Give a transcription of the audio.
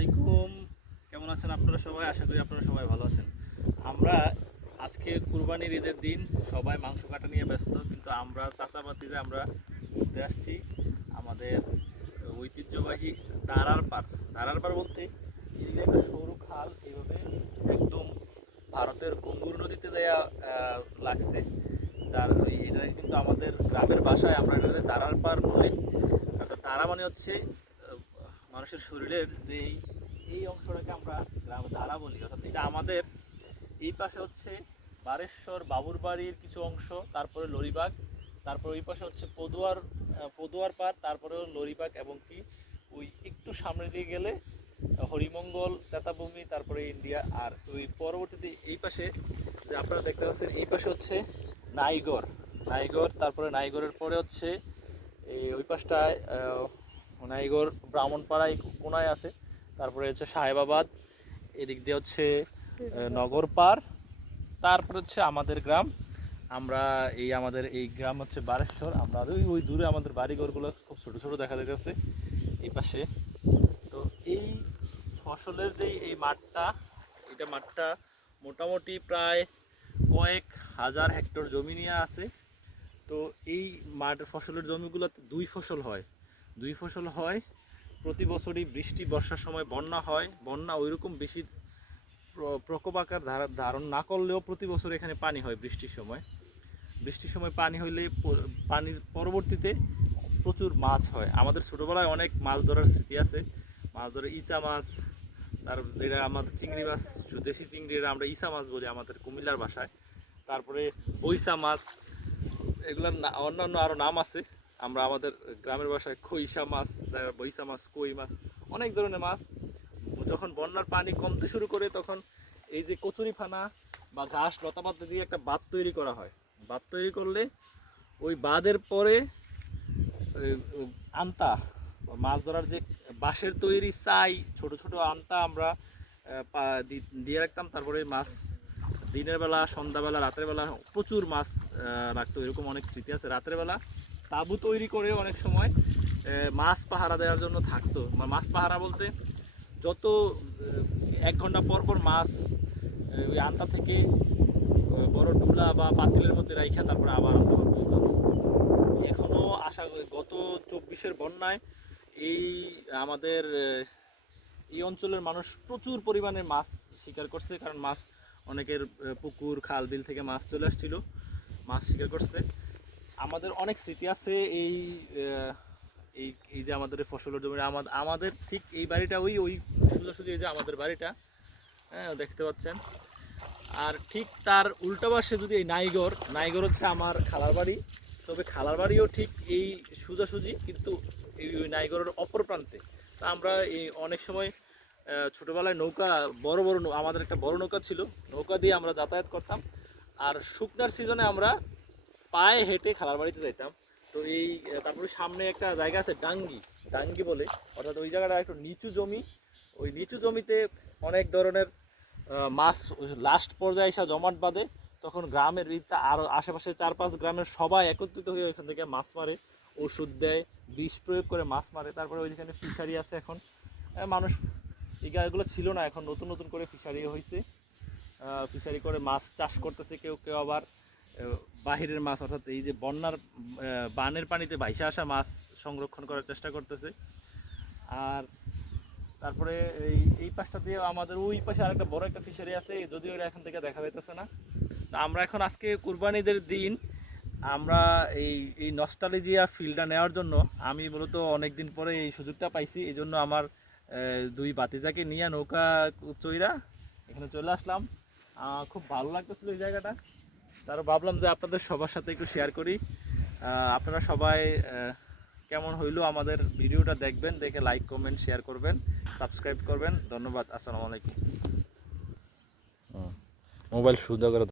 আলাইকুম। কেমন আছেন আপনারা সবাই? আশা করি আপনারা সবাই ভালো আছেন। আমরা আজকে কুরবানির ঈদের দিন, সবাই মাংস কাটা নিয়ে ব্যস্ত, কিন্তু আমরা চাচাবাতিতে আমরা ঘুরতে আসছি। আমাদের ঐতিহ্যবাহী দাঁড়ার পার দাঁড়ার পার বলতে এদিকে একটা সরু খাল এইভাবে একদম ভারতের গঙ্গুর নদীতে যাইয়া লাগছে। যার এটা কিন্তু আমাদের গ্রামের বাসায় আমরা এটাকে দাঁড়ার পার বলি। তারা মানে হচ্ছে মানুষের শরীরের যে এই- অংশটাকে আমরা দাঁড়া বলি। অর্থাৎ এটা আমাদের। এই পাশে হচ্ছে বারেশ্বর বাবুর বাড়ির কিছু অংশ, তারপরে লরিবাগ, তারপরে ওই পাশে হচ্ছে পদুয়ার পদুয়ার পার তারপরে লরিবাগ এবং কি ওই একটু সামনে দিয়ে গেলে হরিমঙ্গল, তেতাভূমি, তারপরে ইন্ডিয়া আর ওই পরবর্তীতে এই পাশে যে আপনারা দেখতে পাচ্ছেন, এই পাশে হচ্ছে নাইগর নাইগর তারপরে নাইগরের পরে হচ্ছে এই ওই পাশটায় নাইগর ব্রাহ্মণপাড়ায় কোনায় আছে। তারপরে হচ্ছে সাহেবাবাদ, এদিক দিয়ে হচ্ছে নগরপাড়, তারপরে হচ্ছে আমাদের গ্রাম। আমরা এই আমাদের এই গ্রাম হচ্ছে বারেশ্বর। আমরা ওই ওই দূরে আমাদের বাড়িঘরগুলো খুব ছোট ছোট দেখা যাচ্ছে এই পাশে। তো এই ফসলের যে এই মাঠটা, এটা মাঠটা মোটামুটি প্রায় কয়েক হাজার হেক্টর জমি নিয়ে আছে। তো এই মাঠ ফসলের জমিগুলোতে দুই ফসল হয়। দুই ফসল হয়, প্রতি বছরই বৃষ্টি, বর্ষার সময় বন্যা হয়, বন্যা ওইরকম বেশি প্র- প্রকোপ আকার ধারা- ধারণ না করলেও প্রতি বছর এখানে পানি হয় বৃষ্টির সময়। বৃষ্টির সময় পানি হইলে পানির পরবর্তীতে প্রচুর মাছ হয়। আমাদের ছোটোবেলায় অনেক মাছ ধরার স্মৃতি আছে। মাছ ধরে ইচা মাছ, তার যেটা আমাদের চিংড়ি মাছ, দেশি চিংড়ির আমরা ইসা মাছ বলি আমাদের কুমিল্লার ভাষায় তারপরে বৈশা মাছ, এগুলোর অন্যান্য আরও নাম আছে। আমরা আমাদের গ্রামের ভাষায় খইসা মাছ যা- বৈশা মাছ, কই মাছ, অনেক ধরনের মাছ। যখন বন্যার পানি কমতে শুরু করে, তখন এই যে কচুরি ফানা বা ঘাস লতাপাতা দিয়ে একটা বাঁধ তৈরি করা হয়। বাঁধ তৈরি করলে ওই বাঁধের পরে আন্তা মাছ ধরার যে বাঁশের তৈরি চাই ছোট ছোট আন্তা আমরা দিয়ে রাখতাম। তারপরে মাছ দিনের বেলা, সন্ধ্যাবেলা, রাতের বেলা প্রচুর মাছ রাখতো। এরকম অনেক স্মৃতি আছে। রাতের বেলা তাঁবু তৈরি করে অনেক সময় মাছ পাহারা দেওয়ার জন্য থাকতো। মাছ পাহারা বলতে যত এক ঘণ্টা পর পর মাছ ওই আন্তা থেকে বড় ডুলা বা পাতিলের মধ্যে রাইখা তারপরে আবার আনতে পারব এখনও আশা গত চব্বিশের বন্যায় এই আমাদের এই অঞ্চলের মানুষ প্রচুর পরিমাণে মাছ শিকার করছে, কারণ মাছ অনেকের পুকুর, খাল, বিল থেকে মাছ চলে আসছিল। মাছ শিকার করছে। আমাদের অনেক স্মৃতি আছে এই এই এই যে আমাদের ফসলের জমি আমাদের আমাদের ঠিক এই বাড়িটা ওই ওই সোজাসুজি এই যে আমাদের বাড়িটা। হ্যাঁ দেখতে পাচ্ছেন। আর ঠিক তার উল্টা পাশে যদি এই নাইগর নাইগর হচ্ছে আমার খালার বাড়ি। তবে খালার বাড়িও ঠিক এই সোজাসুজি, কিন্তু এই ওই নাইগরের অপর প্রান্তে। তা আমরা এই অনেক সময় ছোটোবেলায় নৌকা, বড় বড় আমাদের একটা বড় নৌকা ছিল। নৌকা দিয়ে আমরা যাতায়াত করতাম। আর শুকনার সিজনে আমরা পায়ে হেঁটে খালার বাড়িতে যাইতাম। তো এই, তারপরে সামনে একটা জায়গা আছে ডাঙ্গি ডাঙ্গি বলে। অর্থাৎ ওই জায়গাটা একটু নিচু জমি। ওই নিচু জমিতে অনেক ধরনের মাছ লাস্ট পর্যায়ে এসে জমাট বাঁধে। তখন গ্রামের এই চা- আরও আশেপাশে চার পাঁচ গ্রামের সবাই একত্রিত হয়ে ওইখান থেকে মাছ মারে, ওষুধ দেয়, বিষ প্রয়োগ করে মাছ মারে। তারপরে ওইখানে ফিশারি আছে এখন। মানুষ, এই গাছগুলো ছিল না, এখন নতুন নতুন করে ফিশারি হয়েছে ফিশারি করে মাছ চাষ করতেছে কেউ কেউ আবার। বাহিরের মাছ, অর্থাৎ এই যে বন্যার বানের পানিতে ভাইসে আসা মাছ সংরক্ষণ করার চেষ্টা করতেছে। আর তারপরে এই এই পাশটা দিয়ে আমাদের ওই পাশে আরেকটা বড় একটা ফিশারি আছে, যদিও এটা এখান থেকে দেখা যাইতেছে না। তা আমরা এখন আজকে কুরবানিদের দিন, আমরা এই এই নস্টালিজিয়া ফিল্ডটা নেওয়ার জন্য আমি মূলত অনেক দিন পরে এই সুযোগটা পাইছি এই জন্য আমার দুই বাতিজাকে নিয়ে নৌকা চইরা এখানে চলে আসলাম। খুব ভালো লাগতেছিল এই জায়গাটা। তারও ভাবলাম যে আপনাদের সবার সাথে একটু শেয়ার করি। আপনারা সবাই কেমন হইল আমাদের ভিডিওটা দেখবেন, দেখে লাইক কমেন্ট শেয়ার করবেন সাবস্ক্রাইব করবেন। ধন্যবাদ, আসসালামু আলাইকুম। মোবাইল সুদা